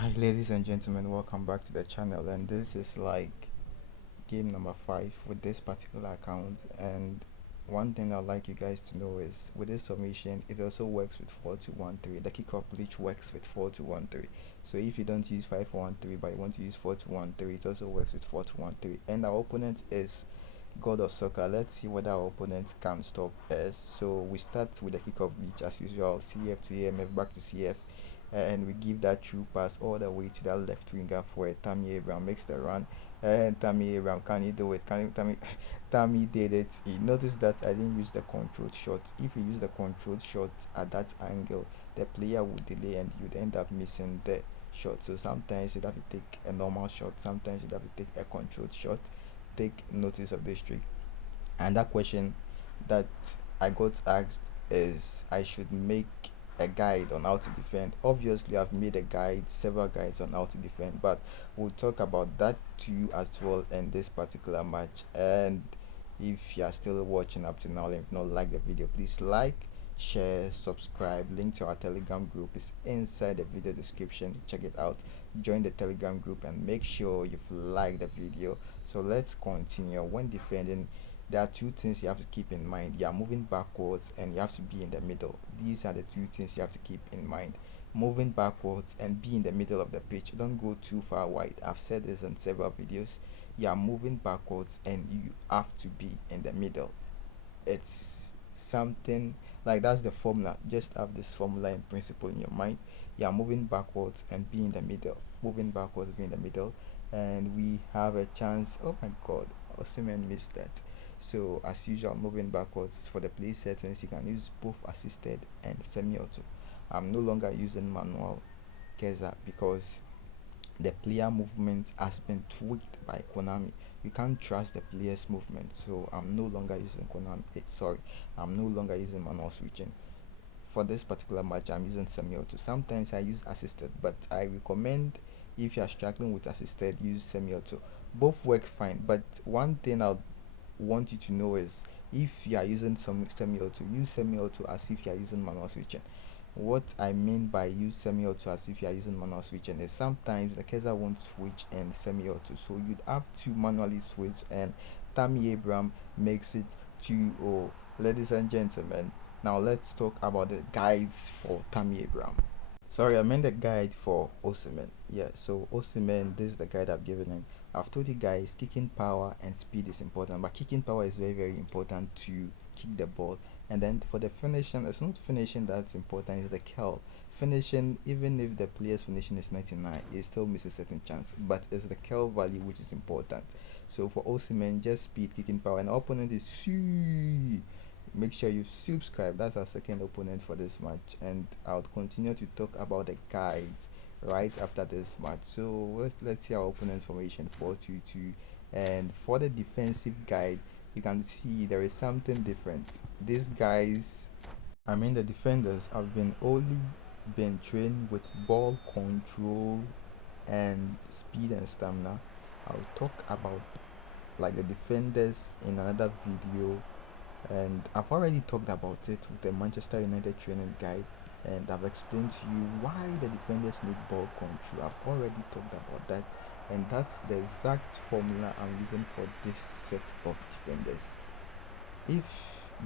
Hi ladies and gentlemen, welcome back to the channel, and this is like game number 5 with this particular account. And one thing I'd like you guys to know is with this formation it also works with 4213. The kickoff glitch works with 4213. So if you don't use 5413 but you want to use 4213, it also works with 4213. And our opponent is God of Soccer. Let's see whether our opponent can stop us. So we start with the kickoff glitch as usual, CF to AMF back to CF, and we give that true pass all the way to that left winger for Tammy Abraham. Makes the run, and Tammy Abraham, can he do it? Can he, Tammy Tammy did it. He noticed that I didn't use the controlled shot. If you use the controlled shot at that angle, the player would delay and you'd end up missing the shot. So sometimes you'd have to take a normal shot, sometimes you'd have to take a controlled shot. Take notice of this trick. And that question that I got asked is I should make a guide on how to defend. Obviously I've made a guide, several guides on how to defend, but we'll talk about that too as well in this particular match. And if you are still watching up to now and if not like the video, please like, share, subscribe. Link to our Telegram group is inside the video description. Check it out, join the Telegram group, and make sure you've liked the video. So let's continue. When defending, there are two things you have to keep in mind. You are moving backwards and you have to be in the middle. These are the two things you have to keep in mind: moving backwards and be in the middle of the pitch. Don't go too far wide. I've said this in several videos. You are moving backwards and you have to be in the middle. It's something like that's the formula. Just have this formula in principle in your mind. You are moving backwards and be in the middle. Moving backwards, be in the middle. And we have a chance. Oh my god, Osimhen missed that. So as usual, moving backwards. For the play settings, you can use both assisted and semi-auto. I'm no longer using manual Keza because the player movement has been tweaked by Konami. You can't trust the player's movement, so I'm no longer using Konami. I'm no longer using manual switching. For this particular match, I'm using semi-auto. Sometimes I use assisted, but I recommend if you are struggling with assisted, use semi-auto. Both work fine, but one thing I want you to know is if you are using some semi-auto, use semi-auto as if you are using manual switching. What I mean by use semi-auto as if you are using manual switching is sometimes the Kaiser won't switch in semi-auto, so you'd have to manually switch, and Tammy Abraham makes it 2-0. Ladies and gentlemen, now let's talk about the guides for Tammy Abraham. Sorry, I meant the guide for Osimhen. Yeah, so Osimhen, this is the guide I've given him. I've told you guys kicking power and speed is important, but kicking power is very, very important to kick the ball. And then for the finishing, it's not finishing that's important, it's the curl. Finishing, even if the player's finishing is 99, it still misses a certain chance, but it's the curl value which is important. So for Osimhen, just speed, kicking power, and opponent is make sure you subscribe. That's our second opponent for this match, and I'll continue to talk about the guides right after this match. So let's see our opponent formation 4-2-2. And for the defensive guide, you can see there is something different. These guys, I mean the defenders, have been only been trained with ball control and speed and stamina. I'll talk about like the defenders in another video, and I've already talked about it with the Manchester United training guide, and I've explained to you why the defenders need ball control. I've already talked about that, and that's the exact formula I'm using for this set of defenders. If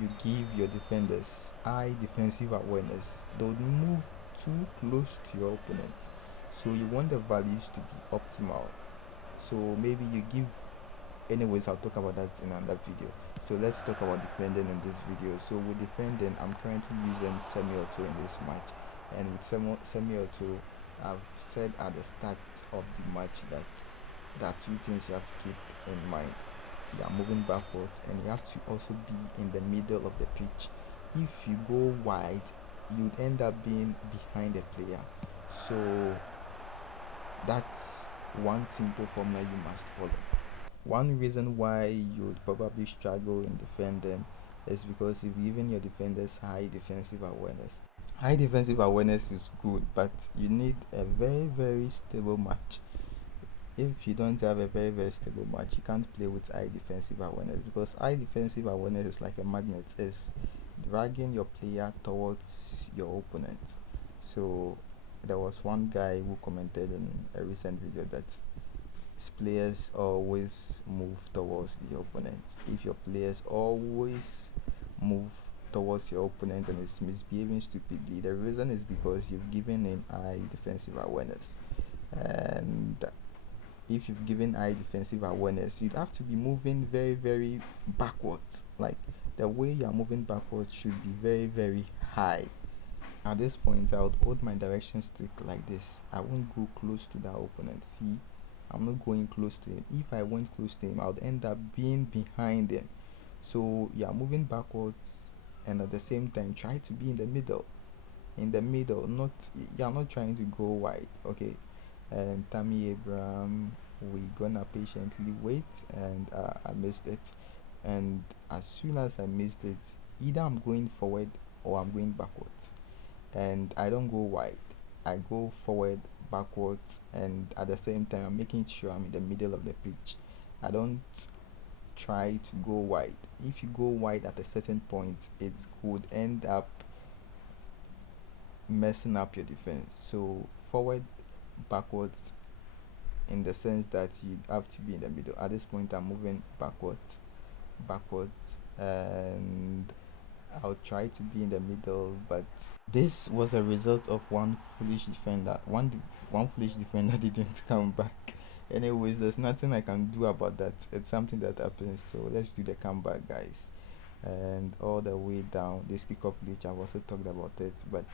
you give your defenders high defensive awareness, they would move too close to your opponent, so you want the values to be optimal. So maybe you give, anyways, I'll talk about that in another video. So let's talk about defending in this video. So with defending, I'm currently using semi-auto in this match, and with semi-auto, I've said at the start of the match that there are two things you have to keep in mind. You are moving backwards and you have to also be in the middle of the pitch. If you go wide, you'd end up being behind the player. So that's one simple formula you must follow. One reason why you'd probably struggle in defending is because you've given your defenders high defensive awareness. High defensive awareness is good, but you need a very, very stable match. If you don't have a very, very stable match, you can't play with high defensive awareness, because high defensive awareness is like a magnet, it's dragging your player towards your opponent. So there was one guy who commented in a recent video that players always move towards the opponent. If your players always move towards your opponent and is misbehaving stupidly, the reason is because you've given him high defensive awareness. And if you've given high defensive awareness, you'd have to be moving very, very backwards. Like the way you're moving backwards should be very, very high. At this point, I would hold my direction stick like this. I won't go close to that opponent. See, I'm not going close to him. If I went close to him, I would end up being behind him. So you're moving backwards, and at the same time, try to be in the middle. In the middle, not you're not trying to go wide. Okay, and Tammy Abraham, we gonna patiently wait, and I missed it. And as soon as I missed it, either I'm going forward or I'm going backwards, and I don't go wide. I go forward, backwards, and at the same time, I'm making sure I'm in the middle of the pitch. I don't try to go wide. If you go wide at a certain point, it could end up messing up your defense. So forward, backwards, in the sense that you have to be in the middle. At this point, I'm moving backwards, and I'll try to be in the middle, but this was a result of one foolish defender. One foolish defender didn't come back. Anyways, there's nothing I can do about that. It's something that happens. So let's do the comeback, guys. And all the way down, this kickoff glitch, I've also talked about it. But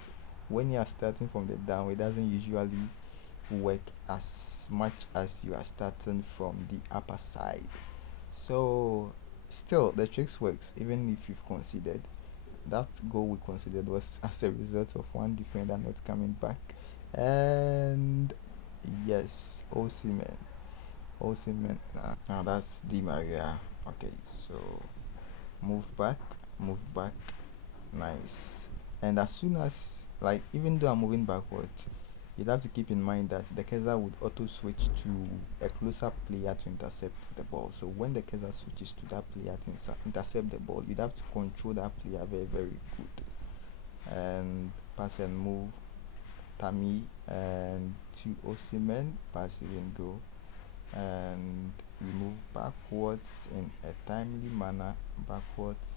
when you are starting from the down, it doesn't usually work as much as you are starting from the upper side. So still, the tricks works even if you've conceded. That goal we considered was as a result of one defender not coming back. And yes, Osimhen. Now that's Di Maria. Okay, so move back, move back, nice. And as soon as, like, even though I'm moving backwards, you'd have to keep in mind that the Keza would auto switch to a closer player to intercept the ball. So when the Keza switches to that player to intercept the ball, you'd have to control that player very, very good. And pass and move Tammy and to Osimhen, pass didn't go. And we move backwards in a timely manner, backwards,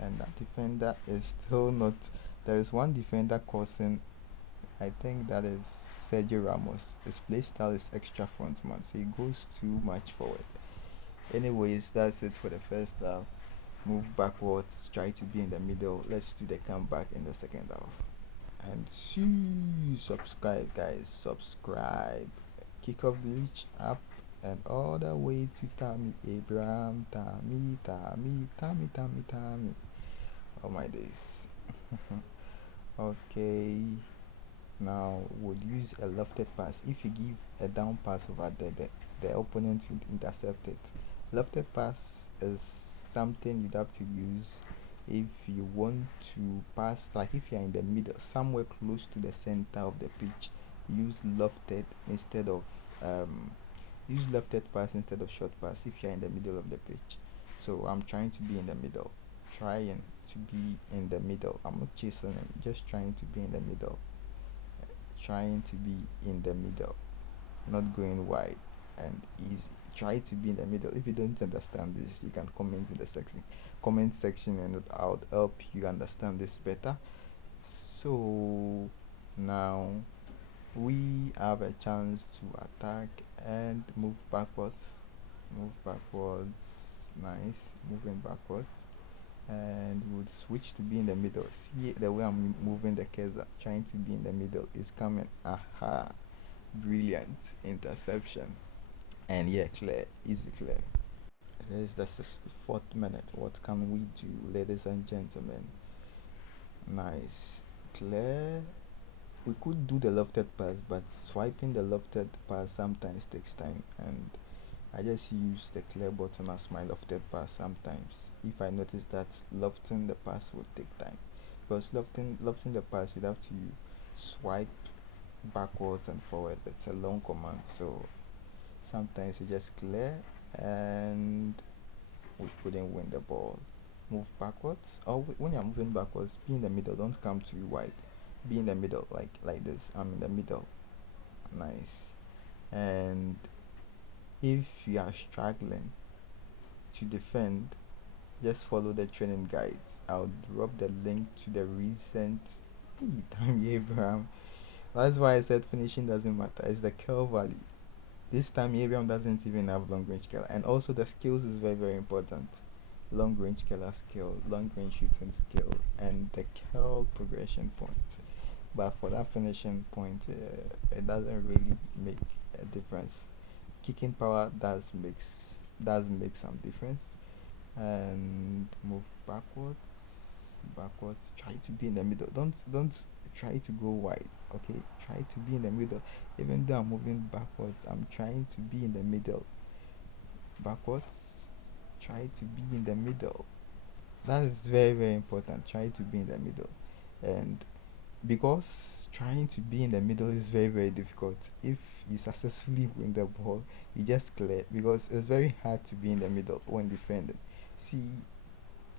and that defender is still not. There is one defender causing, I think that is Sergio Ramos. His play style is extra front man, so he goes too much forward. Anyways, that's it for the first half. Move backwards, try to be in the middle. Let's do the comeback in the second half. And see, subscribe, guys, subscribe. Kick off glitch up and all the way to Tammy Abraham. Tammy. Oh my days. Okay, now would use a lofted pass. If you give a down pass over there, the opponent will intercept it. Lofted pass is something you'd have to use if you want to pass, like if you're in the middle, somewhere close to the center of the pitch. Use lofted instead of use lofted pass instead of short pass if you're in the middle of the pitch. So I'm trying to be in the middle, trying to be in the middle. I'm not chasing him, just trying to be in the middle, trying to be in the middle, not going wide and easy. Try to be in the middle. If you don't understand this, you can comment in the comment section, and I'll help you understand this better. So now we have a chance to attack and move backwards. Nice, moving backwards, and would switch to be in the middle. See the way I'm moving the Keza, trying to be in the middle is coming. Aha, brilliant interception. And yeah, clear, easy clear. It is the 64th minute. What can we do, ladies and gentlemen? Nice, clear. We could do the lofted pass, but swiping the lofted pass sometimes takes time, and I just use the clear button as my lofted pass sometimes. If I notice that lofting the pass would take time, because lofting the pass, you'd have to swipe backwards and forward. It's a long command, so sometimes you just clear and we couldn't win the ball. Move backwards, or when you're moving backwards, be in the middle, don't come too wide. be in the middle, like this. I'm in the middle. Nice. And if you are struggling to defend, just follow the training guides. I'll drop the link to the recent. Hey, Tammy Abraham. That's why I said finishing doesn't matter. It's the kill value. This time Abraham doesn't even have long range killer, and also the skills is very very important. Long range killer skill, long range shooting skill, and the kill progression point. But for that finishing point, it doesn't really make a difference. Kicking power does make some difference. And move backwards. Try to be in the middle. Don't try to go wide. Okay, try to be in the middle. Even though I'm moving backwards, I'm trying to be in the middle. Backwards, try to be in the middle. That is very very important. Try to be in the middle. And because trying to be in the middle is very very difficult, if you successfully win the ball, you just clear, because it's very hard to be in the middle when defending. See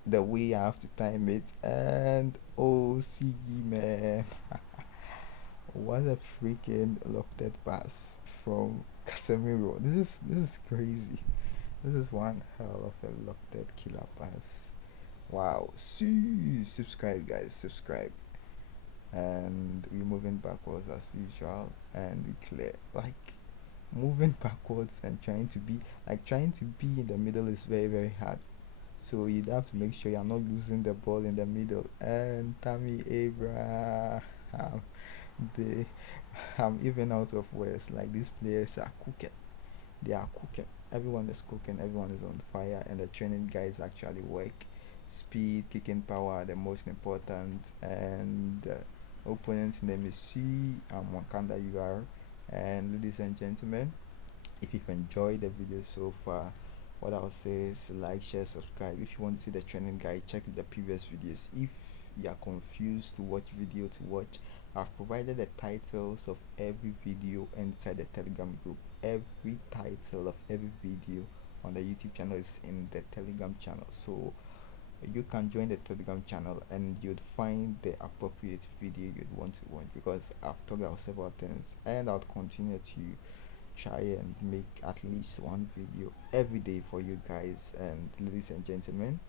the way I have to time it, and oh see man, what a freaking lofted pass from Casemiro. This is crazy. This is one hell of a lofted killer pass. Wow. See, subscribe guys, subscribe. And we're moving backwards as usual, and we clear. Like, moving backwards and trying to be in the middle is very very hard. So you'd have to make sure you're not losing the ball in the middle. And Tammy Abraham, they, I'm even out of words. Like, these players are cooking. They are cooking. Everyone is cooking. Everyone is on fire, and the training guys actually work. Speed, kicking power are the most important. And opponent's name is C. I'm Wakanda UR. And ladies and gentlemen, if you've enjoyed the video so far, what I'll say is like, share, subscribe. If you want to see the training guide, check the previous videos. If you are confused to watch video to watch, I've provided the titles of every video inside the Telegram group. Every title of every video on the YouTube channel is in the Telegram channel. So you can join the Telegram channel and you'd find the appropriate video you'd want to watch, because I've talked about several things, and I'll continue to try and make at least one video every day for you guys. And ladies and gentlemen,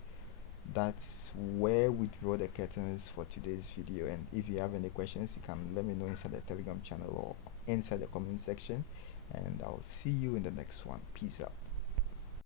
that's where we draw the curtains for today's video. And if you have any questions, you can let me know inside the Telegram channel or inside the comment section, and I'll see you in the next one. Peace out.